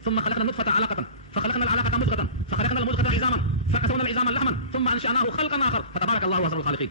ثم خلقنا النطفة علقة فخلقنا العلقة مضغة فخلقنا المضغة عظاما فكسونا العظام لحما ثم أنشأناه خلقا آخر فتبارك الله أحسن الخالقين।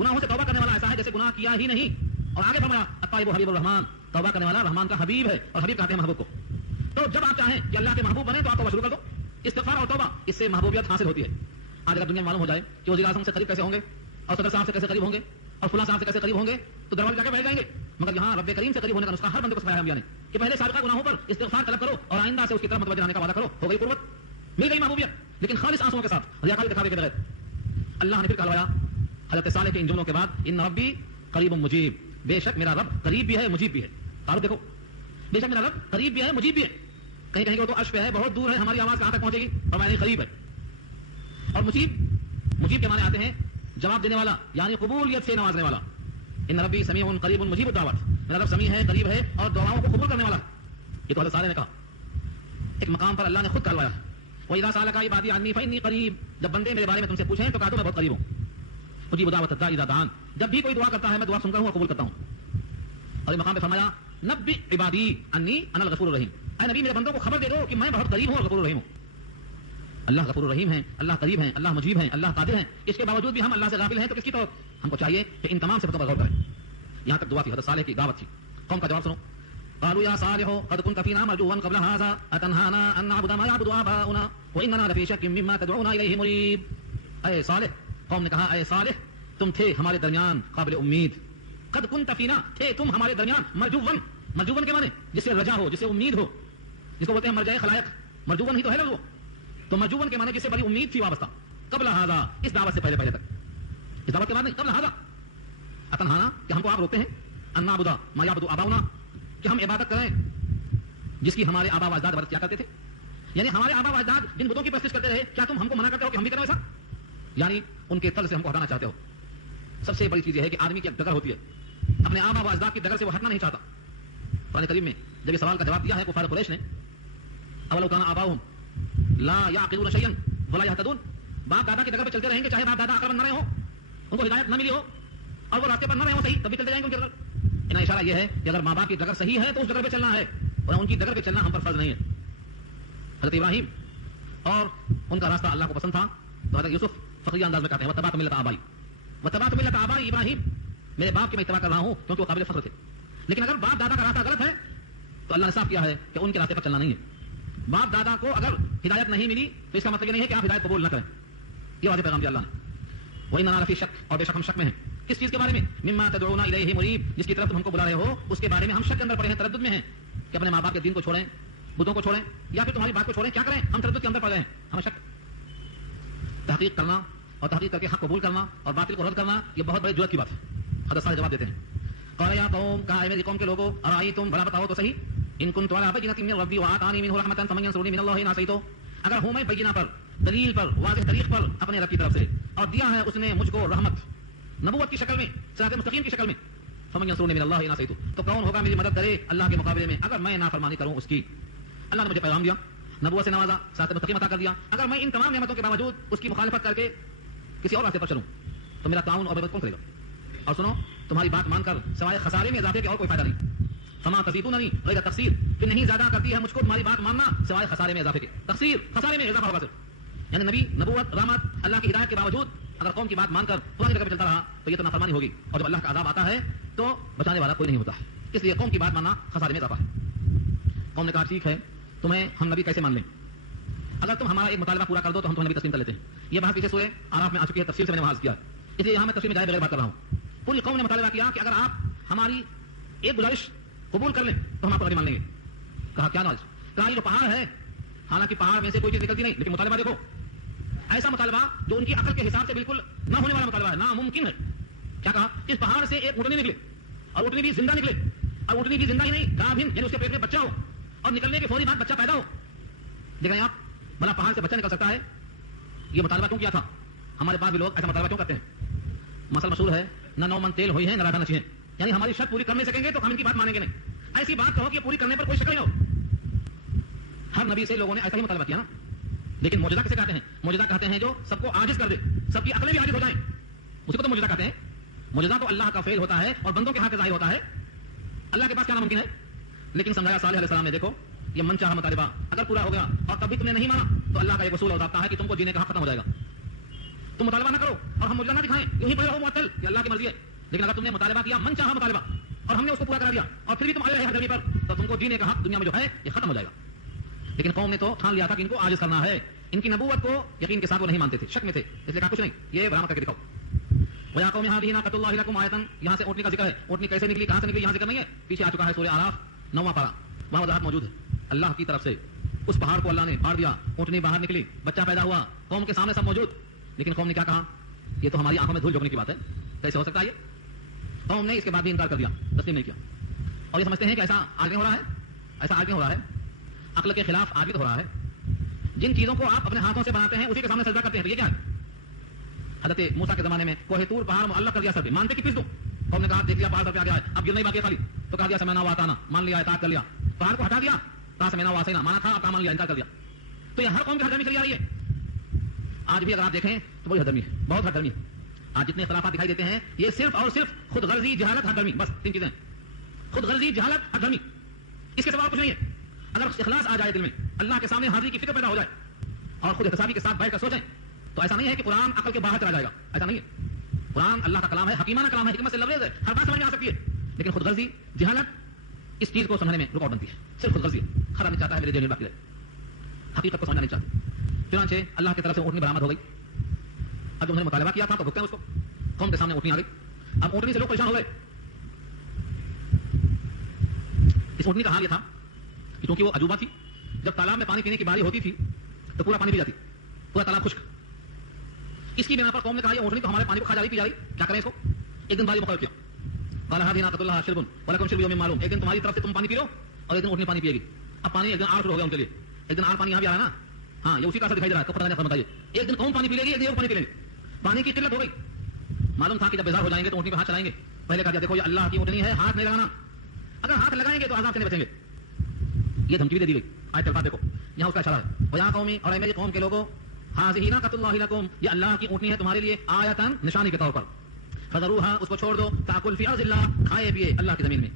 گناہوں سے توبہ کرنے والا ایسا ہے جیسے گناہ کیا ہی نہیں. اور آگے فرمایا الطیب حبیب الرحمان, توبہ کرنے والا رحمان کا حبیب ہے, اور حبیب کہتے ہیں محبوب کو. تو جب آپ چاہیں کہ اللہ کے محبوب بنے تو آپ توبہ شروع کر دو. استغفار اور توبہ, اس سے محبوبیت حاصل ہوتی ہے. آج اگر دنیا میں معلوم ہو جائے کہ وزیر اعظم سے قریب کیسے ہوں گے, اور صدر صاحب سے کیسے قریب ہوں گے, اور فلاں صاحب سے کیسے قریب ہوں گے, تو دروازے جا کے بیٹھ جائیں گے. مگر یہاں رب کریم سے قریب ہونے کا نسخہ ہر بندے کو سکھایا انبیاء نے کہ پہلے سابقہ گناہوں پر استغفار طلب کرو اور آئندہ سے اس کی طرف متوجہ رہنے کا وعدہ کرو. ہو گئی قربت, مل گئی محبوبیت, لیکن خالص آنسوؤں کے ساتھ, ریاکاری دکھاوے کے بغیر. اللہ نے پھر کہلوایا حضرت صالح کے ان جملوں کے بعد, ان ربی قریب مجیب, بے شک میرا رب قریب بھی ہے مجیب بھی ہے. تعارف دیکھو, بے شک میرا رب قریب بھی ہے مجیب بھی ہے. کہیں کہیں وہ تو عرش پہ ہے, بہت دور ہے, ہماری آواز کہاں تک پہنچے گی, فرمایا قریب ہے. اور مجیب کے معنی آتے ہیں جواب دینے والا, یعنی قبولیت سے نوازنے والا. ان ربی سمیع قریب مجیب الدعوات, میرا رب سمیع ہے, قریب ہے, اور دعاؤں کو قبول کرنے والا. یہ تو حضرت صالح نے کہا. ایک مقام پر اللہ نے خود کہلوایا وَإِذَا سَأَلَكَ عِبَادِي عَنِّي فَإِنِّي قَرِيبٌ, جب بندے میرے بارے میں تم سے پوچھیں تو کہا دو میں بہت قریب ہوں. اجیب دعوت الداعِ اذا دعان, جب بھی کوئی دعا کرتا ہے میں دعا سن کر ہوں اور قبول کرتا ہوں. اور اس مقام پہ فرمایا نبئ عبادی انی انا الغفور الرحیم, اے نبی میرے بندوں کو خبر دے دو کہ میں بہت قریب ہوں اور غفور الرحیم ہوں. اللہ غفور الرحیم ہے, اللہ قریب ہے, اللہ مجیب ہے, اللہ قادر ہے. اس کے باوجود بھی ہم اللہ سے غافل ہیں, تو کس کی طور ہم کو چاہیے کہ ان تمام صفتوں پر غور کریں. یہاں تک دعا تھی, حضرت صالح کی دعوت تھی. قوم کا جواب سنو. قالوا يا صالح قد كنت فينا مرجوا قبل هذا اتنهانا ان نعبد ما يعبد آباؤنا واننا لفي شك مما تدعونا اليه مريب. اے صالح, قوم نے کہا اے صالح تم تھے ہمارے درمیان قابل امید. قد كنت فينا, تھے تم ہمارے درمیان مرجوا, مرجوا کے معنی جسے رجا ہو, جسے امید ہو, جس کو بولتے ہیں مرجع خلائق. مرجوا ہی تو ہے نا وہ, تو مرجوا کے معنی جسے بڑی امید تھی وابستہ. قبل هذا, اس دعوت سے پہلے تک, اس دعوت کے بعد نہیں, قبل هذا اتنهانا, کہ ہم کو آپ روکتے ہیں, ان نعبد ما يعبد آباؤنا, کہ ہم عبادت کریں جس کی ہمارے آبا و اجداد عبادت کیا کرتے تھے. یعنی ہمارے آبا و اجداد جن بتوں کی پرستش کرتے رہے, کیا تم ہم کو منع کرتے ہو کہ ہم بھی کریں ایسا؟ یعنی ان کے طرز سے ہم کو ہٹانا چاہتے ہو. سب سے بڑی چیز یہ ہے کہ آدمی کی ایک ڈگر ہوتی ہے, اپنے آبا و اجداد کی ڈگر سے وہ ہٹنا نہیں چاہتا. قرآن کریم میں جب یہ سوال کا جواب دیا ہے کفار قریش نے, اولو کان آباؤہم لا یعقلون شیئا ولا یہتدون, باپ دادا کی ڈگر پہ چلتے رہیں گے چاہے باپ دادا عقل مند نہ رہے ہوں, ان کو ہدایت نہ ملی ہو, اور وہ راستے پر نہ رہے ہوں صحیح, تب بھی چلتے جائیں گے ان کے ڈگر. انہیں اشارہ یہ ہے کہ اگر ماں باپ کی ڈگر صحیح ہے تو اس ڈگر پہ چلنا ہے, اور ان کی ڈگر پہ چلنا ہم پر فرض نہیں ہے. حضرت ابراہیم اور ان کا راستہ اللہ کو پسند تھا, تو حضرت یوسف فخریہ انداز میں کہتے ہیں وتبعت ملت آبائی, وتبعت ملت آبائی ابراہیم, میرے باپ کی میں اتباع کر رہا ہوں کیونکہ وہ قابل فخر تھے. لیکن اگر باپ دادا کا راستہ غلط ہے تو اللہ نے صاف کیا ہے کہ ان کے راستے پر چلنا نہیں ہے. باپ دادا کو اگر ہدایت نہیں ملی تو اس کا مطلب یہ نہیں ہے کہ آپ ہدایت قبول نہ کریں. یہ واضح پیغام دیا اللہ نے. وَإِنَّنَا لَفِي شَكٍّ, اور بے شک ہم شک میں ہیں. کس چیز کے بارے میں؟ مما تدعونا الیہ مریب, جس کی طرف تم ہم کو بلا رہے ہو اس کے بارے میں ہم شک کے اندر پڑے ہیں, تردد میں ہیں کہ اپنے ماں باپ کے دین کو چھوڑیں, بتوں کو چھوڑیں, یا پھر تمہاری بات کو چھوڑیں, کیا کریں, ہم تردد کے اندر پڑے ہیں, ہمیں شک. تحقیق کرنا اور تحقیق کر کے حق قبول کرنا اور باطل کو رد کرنا یہ بہت بڑی جرأت کی بات ہے. حضرت صالح جواب دیتے ہیں, قال یا قوم, کہا ہے میری قوم کے لوگوں, ارائیتم, بھلا بتاؤ تو صحیح, ان کنت علی بینۃ من ربی وآتانی منہ رحمۃ فمن ینصرنی من اللہ ان عصیتہ, اگر ہوں میں بینہ پر, دلیل پر, واضح طریق پر اپنے رب کی طرف سے, اور دیا ہے اس نے مجھ کو رحمت نبوت کی شکل میں, صراط مستقیم کی شکل میں, فمن ینصرنی من اللہ ان عصیتہ, تو کون ہوگا میری مدد کرے اللہ کے مقابلے میں اگر میں نافرمانی کروں اس کی. اللہ نے مجھے پیغام دیا, نبوت سے نوازا, صراط مستقیم عطا کر دیا, اگر میں ان تمام نعمتوں کے باوجود اس کی مخالفت کر کے کسی اور راستے پر چلوں تو میرا تعاون اور مدد کون کرے گا؟ اور سنو, تمہاری بات مان کر سوائے خسارے میں اضافے کے اور کوئی فائدہ نہیں. فما تزیدوننی غیر تقصیر, پھر نہیں زیادہ کرتی ہے مجھ کو تمہاری بات ماننا سوائے خسارے میں اضافے کے. تقصیر, خسارے میں اضافہ ہوگا صرف. یعنی نبی, نبوت, رحمت, اللہ کی ہدایت کے باوجود اگر قوم کی بات مان کر پرانی جگہ پہ چلتا رہا تو یہ تو نافرمانی ہوگی, اور جب اللہ کا عذاب آتا ہے تو بچانے والا کوئی نہیں ہوتا ہے. اس لیے قوم کی بات ماننا خسارے میں اضافہ ہے. قوم نے کہا ٹھیک ہے, تمہیں ہم نبی کیسے مان لیں؟ اگر تم ہمارا ایک مطالبہ پورا کر دو تو ہم تمہیں نبی تسلیم کر لیتے ہیں. یہ بات پیچھے سورہ اعراف میں آ چکی ہے, تفصیل سے میں نے وعظ کیا, اس لیے یہاں میں تفصیل میں جائے بغیر بات کر رہا ہوں. پوری قوم نے مطالبہ کیا کہ اگر آپ ہماری ایک گزارش قبول کر لیں تو ہم آپ کو نبی مان لیں گے. کہا کیا ناز؟ کہا یہ جو پہاڑ ہے, حالانکہ پہاڑ میں سے کوئی چیز نکلتی نہیں, لیکن مطالبہ دیکھو, ایسا مطالبہ جو ان کی عقل کے حساب سے بالکل نہ ہونے والا مطالبہ ہے, ناممکن ہے. کیا کہا؟ اس پہاڑ سے ایک اونٹنی نکلے, اور اونٹنی بھی زندہ نکلے, اور اونٹنی بھی زندہ ہی نہیں, گابھن, یعنی اس کے پیٹ میں بچہ ہو, اور نکلنے کے فوری بعد بچہ پیدا ہو. دیکھ رہے ہیں آپ, بھلا پہاڑ سے بچہ نکل سکتا ہے؟ یہ مطالبہ کیوں کیا تھا؟ ہمارے پاس بھی لوگ ایسا مطالبہ کیوں کرتے ہیں؟ مسئلہ مشہور ہے, نہ 9 من تیل ہوئی ہے نہ راٹھا نچی ہے, یعنی ہماری شرط پوری کر نہیں سکیں گے تو ہم ان کی بات مانیں گے نہیں. ایسی بات کہو کہ پوری کرنے پر کوئی شک نہیں ہو. ہر نبی سے لوگوں نے ایسا ہی مطالبہ کیا نا. لیکن معجزہ کسے کہتے ہیں؟ معجزہ کہتے ہیں جو سب کو عاجز کر دے, سب کی عقلیں بھی عاجز ہو جائیں, اسی کو تو معجزہ کہتے ہیں. معجزہ تو اللہ کا فعل ہوتا ہے اور بندوں کے ہاتھ ظاہر ہوتا ہے. اللہ کے پاس کیا ناممکن ہے؟ لیکن سمجھایا صالح علیہ السلام نے, دیکھو یہ من چاہا مطالبہ اگر پورا ہو گیا اور تب بھی تم نے نہیں مانا تو اللہ کا ایک اصول اور ضابطہ ہے کہ تم کو جینے کا حق ختم ہو جائے گا. تم مطالبہ نہ کرو اور ہم معجزہ نہ دکھائیں، یوں ہی پڑے رہو معطل، یہ اللہ کی مرضی ہے. لیکن اگر تم نے مطالبہ کیا، من چاہا مطالبہ، اور ہم نے اس کو پورا کرا دیا اور پھر بھی تم آئے رہے ہر جگہ پر، تو تم کو جینے کا حق دنیا میں جو ہے یہ ختم ہو جائے گا. لیکن قوم نے تو ٹھان لیا تھا کہ ان کو عاجز کرنا ہے. ان کی نبوت کو یقین کے ساتھ وہ نہیں مانتے تھے، شک میں تھے، اس لیے کہا کچھ نہیں، یہ برآمد کر کے دکھاؤ. وَيَا قَوْمِ هَٰذِهِ نَاقَةُ اللَّهِ لَكُمْ آیَةً، یہاں سے اونٹنی کا ذکر ہے. اونٹنی کیسے نکلی، کہاں سے نکلی، یہاں ذکر نہیں ہے، پیچھے آ چکا ہے سورہ اعراف 9واں پارہ، وہاں وضاحت موجود ہے. اللہ کی طرف سے اس پہاڑ کو اللہ نے پھاڑ دیا، اونٹنی باہر نکلی، بچہ پیدا ہوا، قوم کے سامنے سب موجود. لیکن قوم نے کیا کہا، یہ تو ہماری آنکھوں میں دھول جھونکنے کی بات ہے، کیسے ہو سکتا ہے یہ؟ قوم نے اس کے بعد بھی انکار کر دیا، تسلیم نہیں کیا. اور یہ سمجھتے ہیں کہ ایسا آج نہیں ہو رہا ہے، ایسا آج نہیں ہو رہا ہے، عقل کے خلاف آج بھی تو ہو رہا ہے. جن چیزوں کو آپ اپنے ہاتھوں سے بناتے ہیں اسی کے سامنے سجدہ کرتے ہیں، تو یہ کیا ہے؟ حضرت موسیٰ کے زمانے میں کوہ طور پہاڑ معلق کر دیا سر پہ، مانتے کہ پس دو. قوم نے کہا دیکھ لیا پہاڑ سر پہ آ گیا ہے، اب گر نہیں باقی خالی، تو کہا دیا سمعنا واطعنا، مان لیا، اطاعت کر لیا. پہاڑ کو ہٹا دیا، کہا سمعنا وعصینا، مانا تھا، اب مان لیا، انکار کر دیا. تو یہ ہر قوم کی ہردرمی چلی آ رہی ہے. آج بھی اگر آپ دیکھیں تو بڑی ہردرمی ہے، بہت ہردرمی ہے. آج جتنے اختلافات دکھائی دیتے ہیں یہ صرف اور صرف خود غرضی، جہالت، ہردرمی، بس تین چیزیں. خود غرضی، جہالت، ہردرمی، اس کے سوا کچھ نہیں ہے. اگر اخلاص آ جائے دل میں، اللہ کے سامنے حاضری کی فکر پیدا ہو جائے اور خود احتسابی کے ساتھ بیٹھ کر سوچیں، تو ایسا نہیں ہے کہ قرآن عقل کے باہر چلا جائے گا، ایسا نہیں ہے. قرآن اللہ کا کلام ہے، حکیمانہ کلام ہے، حکمت سے لبریز ہے، ہر بات سمجھ میں آ سکتی ہے. لیکن خود غرضی، جہالت اس چیز کو سمجھنے میں رکاوٹ بنتی ہے. صرف خود غرضی ہے، خدا نہیں چاہتا ہے میرے دل میں باقی رہے، حقیقت کو سمجھنا نہیں چاہتے. چنانچہ اللہ کی طرف سے اونٹنی برآمد ہو گئی. اب جو انہوں نے مطالبہ کیا تھا تو بھگتے ہیں اس کو. قوم کے سامنے اونٹنی آ گئی. اب اونٹنی سے لوگ پریشان ہو گئے. اس اونٹنی کا حال یہ تھا کہ کیونکہ وہ عجوبہ تھی، جب تالاب میں پانی پینے کی باری ہوتی تھی تو پورا پانی پی جاتی، پورا تالاب خشک. اس کی بنا پر قوم نے کہا یہ اونٹنی تو ہمارے پانی کو کھا جا رہی، پی جا رہی، کیا کریں اس کو؟ ایک دن باری مقرر کیا. قال هذه ناقة الله شرب ولكم شرب يوم معلوم، ایک دن تمہاری طرف سے تم پانی پی لو اور ایک دن اونٹنی پانی پیے گی. اب پانی ایک دن آر شروع ہو گیا ان کے لیے. ایک دن آر پانی یہاں بھی آ رہا ہے نا، ہاں یہ اسی کا اثر دکھائی دے رہا ہے. تو پتہ نہیں بتائیے، ایک دن قوم پانی پی لے گی، ایک دن پانی پی لیں گے. پانی کی قلت ہو گئی. معلوم تھا کہ جب بیزار ہو جائیں گے تو اونٹنی پہ ہاتھ چلائیں گے. پہلے کہا دیکھو یہ اللہ کی اونٹنی ہے، ہاتھ نہیں لگانا، اگر ہاتھ لگائیں گے تو عذاب سے نہیں بچیں گے. یہ دھمکی بھی دے دی گئی. آیت الفاظ دیکھو، یہاں اس کا اشارہ ہے. وَيَا قَوْمِ، اور اے میری قوم کے لوگوں، هَٰذِهِ نَاقَةُ اللَّهِ لَكُمْ، یہ اللہ کی اونٹنی ہے تمہارے لیے، آیتاً، نشانی کے طور پر. فَذَرُوهَا، اس کو چھوڑ دو، تَأْكُلْ فِي أَرْضِ اللَّهِ، کھائے پیے اللہ کی زمین میں.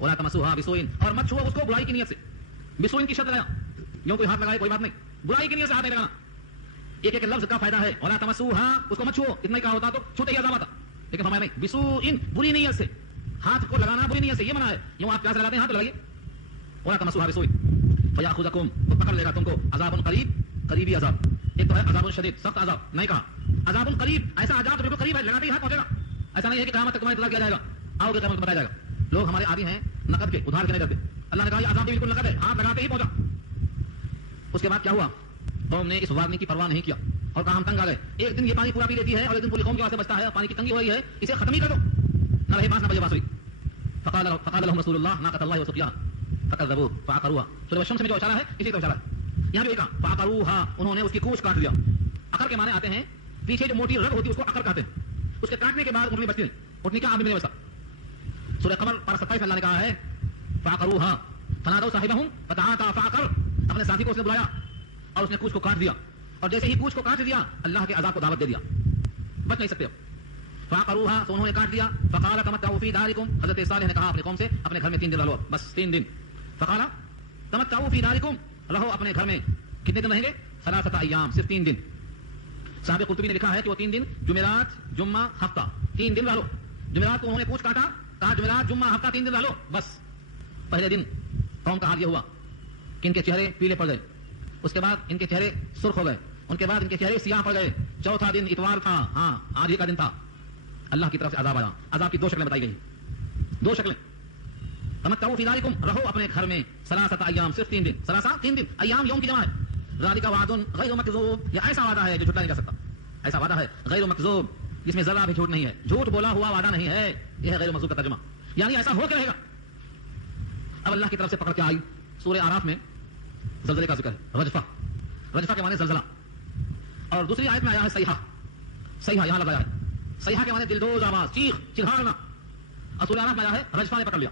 وَلَا تَمَسُّوهَا بِسُوءٍ، اور مت چھوؤ اس کو برائی کی نیت سے. بسوء کی شرط لگایا، یوں کوئی ہاتھ لگائے کوئی بات نہیں، برائی کی نیت سے ہاتھ نہیں لگانا. ایک ایک لفظ کا فائدہ ہے. وَلَا تَمَسُّوهَا، اس کو مت چھوؤ، اتنا ہی کہا ہوتا تو چھوٹے ہی عذاب آتا. لیکن فرمایا نہیں، بسوء، بری نیت سے، ہاتھ کو لگانا بری نیت سے، یہ منع ہے. یوں آپ پیاس لگاتے ہیں ہاتھ لگائیے. وَلَا تَمَسُّوهَا بِسُوءٍ فَيَأْخُذَكُمْ، تو پکڑ لے گا تم کو، عذاب قریب، قریبی عذاب. ایک تو ہے عذاب شدید، سخت عذاب، نہیں کہا عذاب قریب، ایسا عذاب جو بالکل قریب ہے، لگاتے ہی ہاتھ پہنچے گا. ایسا نہیں ہے کہ قیامت تک تمہیں اطلاع کیا جائے گا، آؤ گے قیامت کو بتایا جائے گا. لوگ ہمارے عادی ہیں نقد کے، ادھار کے نہیں کرتے. اللہ نے کہا یہ عذاب بھی بالکل نقد ہے، ہاتھ لگاتے ہی پہنچا. اس کے بعد کیا ہوا؟ قوم نے اس وارننگ کی پرواہ نہیں کیا اور کہا ہم تنگ آ گئے. ایک دن یہ پانی پورا پی لیتی ہے اور ایک دن پوری قوم کے واسطے بچتا ہے، پانی کی تنگی ہو رہی ہے، اسے ختم ہی کر دو، نہ رہے بانس نہ بجے بانسری. فقال لهم رسول الله ناقة الله وسقياها فكذبوه فعقروها. سورہ الشمس میں جو اشارہ ہے اسی طرف اشارہ ہے. یہاں بھی کہا فعقروها، انہوں نے اس کی کوچ کاٹ دیا. عقر کے معنی آتے ہیں پیچھے جو موٹی رگ ہوتی ہے اس کو عقر کہتے ہیں. اس کے کاٹنے کے بعد اونٹنی بچتی نہیں، اونٹنی کا آدمی نہیں بچتا. سورہ قمر پارہ 27 میں اللہ نے کہا ہے فعقروها فنادوا صاحبهم فتعاطى فعقر، اپنے ساتھی کو اس نے بلایا اور اس نے کوچ کو کاٹ دیا. اور جیسے ہی کوچ کو کاٹ دیا اللہ کے عذاب کو دعوت دے دیا، بچ نہیں سکتے. فعقروها، تو انہوں نے کاٹ دیا. فقال تمتعوا في داركم، حضرت صالح نے کہا اپنے قوم سے اپنے گھر میں 3 دن رہو، بس 3 دن. فقال تمتعوا في داركم، رہو اپنے گھر میں. کتنے دن رہیں گے؟ 3 ایام، صرف 3 دن. صاحب قرطبی نے لکھا ہے کہ وہ 3 دن جمعرات، جمعہ، ہفتہ، 3 دن رہو. جمعرات کو انہوں نے پوچھ کاٹا، کہا جمعرات، جمعہ، ہفتہ 3 دن رہو بس. پہلے دن قوم کا حال یہ ہوا کہ ان کے چہرے پیلے پڑ گئے، اس کے بعد ان کے چہرے سرخ ہو گئے، ان کے بعد ان کے چہرے سیاہ پڑ گئے. چوتھا دن اتوار تھا، ہاں آج ہی کا دن تھا، اللہ کی طرف سے عذاب آیا. عذاب کی 2 شکلیں بتائی گئی، 2 شکلیں. تمتعوا فی دارکم، رہو اپنے گھر میں 3 ایام، صرف 3 دن. 3 دن، ایام یوم کی جمع ہے. ذالک وعد غیر مکذوب، یہ ایسا وعدہ ہے جو جھوٹا نہیں جا سکتا. ایسا وعدہ ہے غیر مکذوب، جس میں ذرا بھی جھوٹ نہیں ہے، جھوٹ بولا ہوا وعدہ نہیں ہے. یہ ہے غیر مکذوب کا ترجمہ، یعنی ایسا ہو کے رہے گا. اب اللہ کی طرف سے پکڑ کے آئی. سورہ اعراف میں زلزلے کا ذکر ہے، رجفہ. رجفہ کے معنی زلزلہ. اور دوسری آیت میں آیا ہے صیحہ. صیحہ یہاں لگایا ہے. صیحہ کے معنی دلدوز آواز، چیخ چڑھانا. اور سورہ اعراف میں آیا ہے رجفہ نے پکڑ لیا.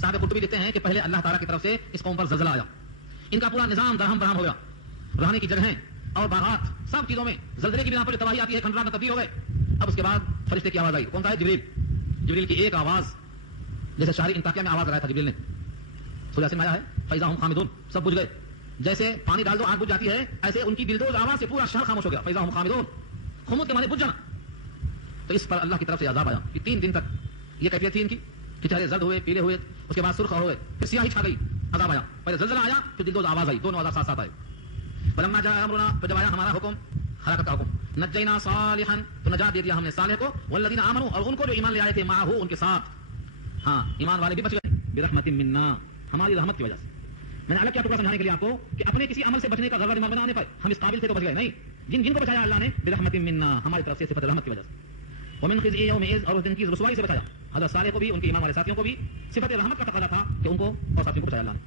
صاحب قرطبی لکھتے ہیں کہ پہلے اللہ تعالیٰ کی طرف سے اس قوم پر زلزلہ آیا، ان کا پورا نظام درہم برہم ہو گیا، رہنے کی جگہیں اور باغات سب چیزوں میں زلزلے کی بنا پر جو تباہی آتی ہے کھنڈرات میں تبدیل ہو گئے. اب اس کے بعد فرشتے کی آواز آئی. کون سا ہے؟ جبریل. جبریل کی ایک آواز، جیسے شاعری انطاکیہ میں آواز لگایا تھا جبریل نے، سورہ یاسین میں آیا ہے فَإِذَا هُمْ خَامِدُونَ، سب بجھ گئے. جیسے پانی ڈال دو آگ بجھ جاتی ہے، ایسے ان کی دلدوز آواز سے پورا شہر خاموش ہو گیا. فَإِذَا هُمْ خَامِدُونَ، خمود کے معنی بجھ جانا. تو اس پر اللہ کی طرف سے عذاب آیا کہ 3 دن تک یہ کیفیت تھی ان کی کہ چہرے زرد ہوئے, پیلے ہوئے, اس کے بعد سرخ ہوئے, پھر سیاہی چھا گئی, عذاب آیا. پہلے زلزلہ آیا, پھر دل دوز آواز آئی, دونوں عذاب ساتھ ساتھ آئے. فلما جاء امرنا, پھر جب آیا ہمارا حکم, ہلاکت کا حکم, نجینا صالحا, تو نجات دے دیا ہم نے صالح کو, والذین آمنوا, اور ان کو جو ایمان لے آئے تھے, معه, ان کے ساتھ. ہاں, ایمان والے بھی بچ گئے, برحمت منا, ہماری رحمت کی وجہ سے. میں نے الگ کیا ٹکڑا سمجھانے کے لیے آپ کو کہ اپنے کسی عمل سے بچنے کا غرض دماغ میں نہ آنے پائے, ہم اس قابل تھے تو بچ گئے نہیں. جن کو بچایا اللہ نے, برحمت منا, ہماری طرف سے صفت رحمت کی وجہ سے. ومن خزي يومئذ, اور اس دن کی رسوائی سے بچایا. حضرت صالح کو بھی, ان کے ایمان والے ساتھیوں کو بھی صفت رحمت کا تقاضا تھا کہ ان کو اور ساتھیوں کو بچایا اللہ نے.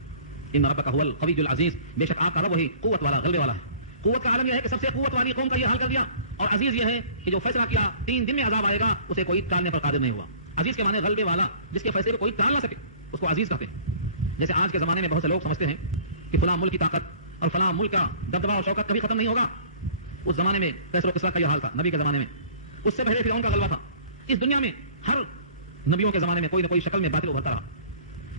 ان ربک هو القوی العزیز, بے شک آپ کا رب وہی قوت والا, غلبے والا ہے. قوت کا عالم یہ ہے کہ سب سے قوت والی قوم کا یہ حال کر دیا, اور عزیز یہ ہے کہ جو فیصلہ کیا 3 دن میں عذاب آئے گا, اسے کوئی ٹالنے پر قادر نہیں ہوا. عزیز کے معنی غلبے والا, جس کے فیصلے کو کوئی ٹال نہ سکے, اس کو عزیز کہتے ہیں. جیسے آج کے زمانے میں بہت سے لوگ سمجھتے ہیں کہ فلاں ملک کی طاقت اور فلاں ملک کا دبدبہ اور شوکت کبھی ختم نہیں ہوگا. اس زمانے میں کیسر و کسرا کا یہ حال تھا, نبی کے زمانے میں. اس سے پہلے فرعون کا غلبہ تھا. اس دنیا میں ہر نبیوں کے زمانے میں کوئی نہ کوئی شکل میں باطل ابھرتا رہا.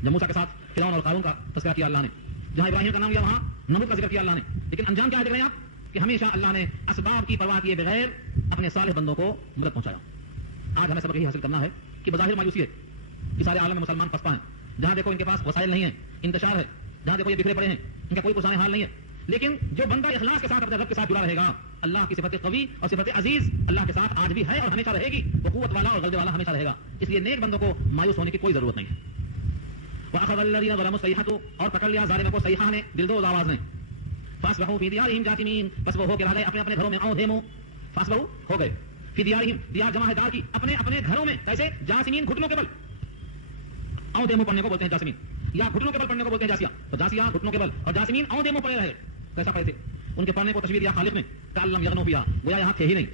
جب موسیٰ کے ساتھ فرعون اور قارون کا تذکرہ کیا اللہ نے, جہاں ابراہیم کا نام لیا وہاں نمرود کا ذکر کیا اللہ نے, لیکن انجام کیا دیکھ رہے ہیں آپ کہ ہمیشہ اللہ نے اسباب کی پرواہ کیے بغیر اپنے صالح بندوں کو مدد پہنچایا. آج ہمیں سبق یہی حاصل کرنا ہے کہ بظاہر مایوسی ہے کہ سارے عالم میں مسلمان پسپا ہیں, جہاں دیکھو ان کے پاس وسائل نہیں ہیں, انتشار ہے, جہاں دیکھو یہ بکھرے پڑے ہیں, ان کا کوئی پرسان حال نہیں ہے. لیکن جو بندہ اخلاص کے ساتھ اپنے رب کے ساتھ جڑا رہے گا, اللہ کی صفت قوی اور صفت عزیز اللہ کے ساتھ آج بھی ہے اور ہمیشہ رہے گی. وہ قوت والا اور غلبے والا ہمیشہ رہے گا. اس لیے نیک بندوں کو مایوس ہونے کی کوئی ضرورت نہیں ہے. وَأَخَذَ الَّذِينَ ظَلَمُوا الصَّيْحَةُ, اور پکڑ لیا ظالموں کو صیحہ نے, دلدوز آواز نے. فَأَصْبَحُوا فِي دِيَارِهِمْ جَاثِمِينَ, بس وہ ہو کے رہ گئے اپنے اپنے گھروں میں, اَوْدِمُوا, فَأَصْبَحُوا ہو گئے, فِي دِيَارِهِمْ, دیار جمع ہے دار کی, اپنے اپنے گھروں میں. کیسے؟ جاسمین, گھٹنوں کے بل. اَوْدِمُوا پڑھنے کو بولتے ہیں جاسمین, یا گھٹنوں کے بل پڑھنے کو بولتے ہیں جاسیہ. تو جاسیہ گھٹنوں کے بل, اور جاسمین اَوْدِمُوا پڑے رہے. کیسا پڑے تھے؟ ان کے پڑھنے کو تشبیہ دیا خالق نے, تعلم یغنو بیا, گویا یہاں تھے ہی نہیں.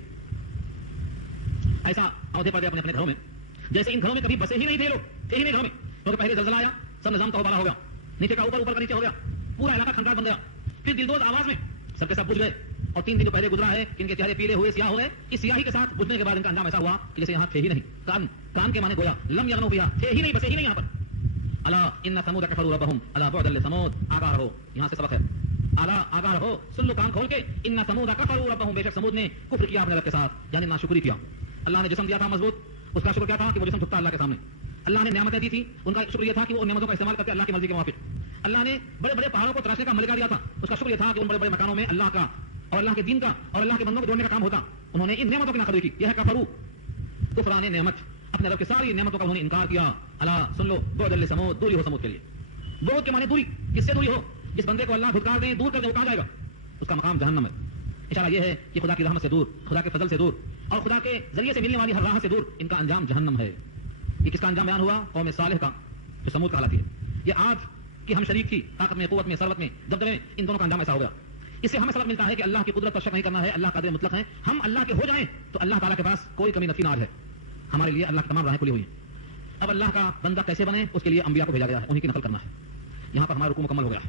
ایسا عہدے پڑے اپنے اپنے گھروں میں, جیسے ان گھروں میں کبھی بسے ہی نہیں تھے, لوگ تھے ہی نہیں گھروں میں. کیونکہ پہلے زلزلہ آیا, سب نظام تہوبارہ ہو گیا, نیچے کا اوپر, اوپر کا نیچے ہو گیا, پورا علاقہ کھنڈار بن گیا. پھر دلدوز آواز میں سب کے سب بجھ گئے. اور 3 دن جو پہلے گزرا ہے کہ ان کے چہرے پیلے ہوئے, سیاہ ہو گئے. اس سیاہی کے ساتھ بجھنے کے بعد ان کا انجام ایسا ہوا کہ جیسے یہاں تھے ہی نہیں. کان کے معنی گویا لم یغنو بیا, تھے ہی نہیں, بسے ہی نہیں یہاں پر. الا ان ثمود کفروا ربهم الا بعدا لثمود, آگاہ رہو, یہاں سے سبق ہے. الا آگاہ رہو, سن لو کان کھول کے, ان ثمود کفروا ربهم, بے شک ثمود نے کفر کیا اپنے رب کے ساتھ, یعنی ناشکری کیا. اللہ نے جسم دیا تھا مضبوط, اس کا شکر کیا تھا کہ وہ جسم جھکتا اللہ کے سامنے. اللہ نے نعمتیں دی تھی, ان کا شکر یہ تھا کہ وہ نعمتوں کا استعمال کرتے اللہ کی مرضی کے موافق. اللہ نے بڑے بڑے پہاڑوں کو تراشنے کا ملکہ دیا تھا, اس کا شکر یہ تھا کہ ان بڑے بڑے مکانوں میں اللہ کا اور اللہ کے دین کا اور اللہ کے بندوں کو جوڑنے کا کام ہوتا. انہوں نے ان نعمتوں کی ناقدری کی, یہ ہے کفروا, کفران نعمت, اپنے رب کے ساری نعمتوں کا انہوں نے انکار کیا. اللہ سن لو, بعدا لثمود, دوری ہو سمود کے لیے. بعد کے معنی دوری, کس سے دوری ہو؟ جس بندے کو اللہ دھتکار دے, دور کر دے, وہ کہاں جائے گا؟ اس کا مقام جہنم ہے. اشارہ یہ ہے کہ خدا کی رحمت سے دور, خدا کے فضل سے دور, اور خدا کے ذریعے سے ملنے والی ہر راہ سے دور, ان کا انجام جہنم ہے. یہ کس کا انجام بیان ہوا؟ قوم صالح کا, جو سمود کہلاتی ہے. یہ آج کہ ہم شریک کی طاقت میں, قوت میں, ثروت میں, دبدبے میں, ان دونوں کا انجام ایسا ہو گیا. اس سے ہمیں سبق ملتا ہے کہ اللہ کی قدرت پر شک نہیں کرنا ہے, اللہ قادر مطلق ہے. ہم اللہ کے ہو جائیں تو اللہ تعالیٰ کے پاس کوئی کمی نفی ناج ہے. ہمارے لیے اللہ کی تمام راہیں کھلی ہوئی ہیں. اب اللہ کا بندہ کیسے بنے, اس کے لیے انبیاء کو بھیجا گیا ہے, انہیں کی نقل کرنا ہے. یہاں پر ہمارا رکوع مکمل ہو گیا ہے.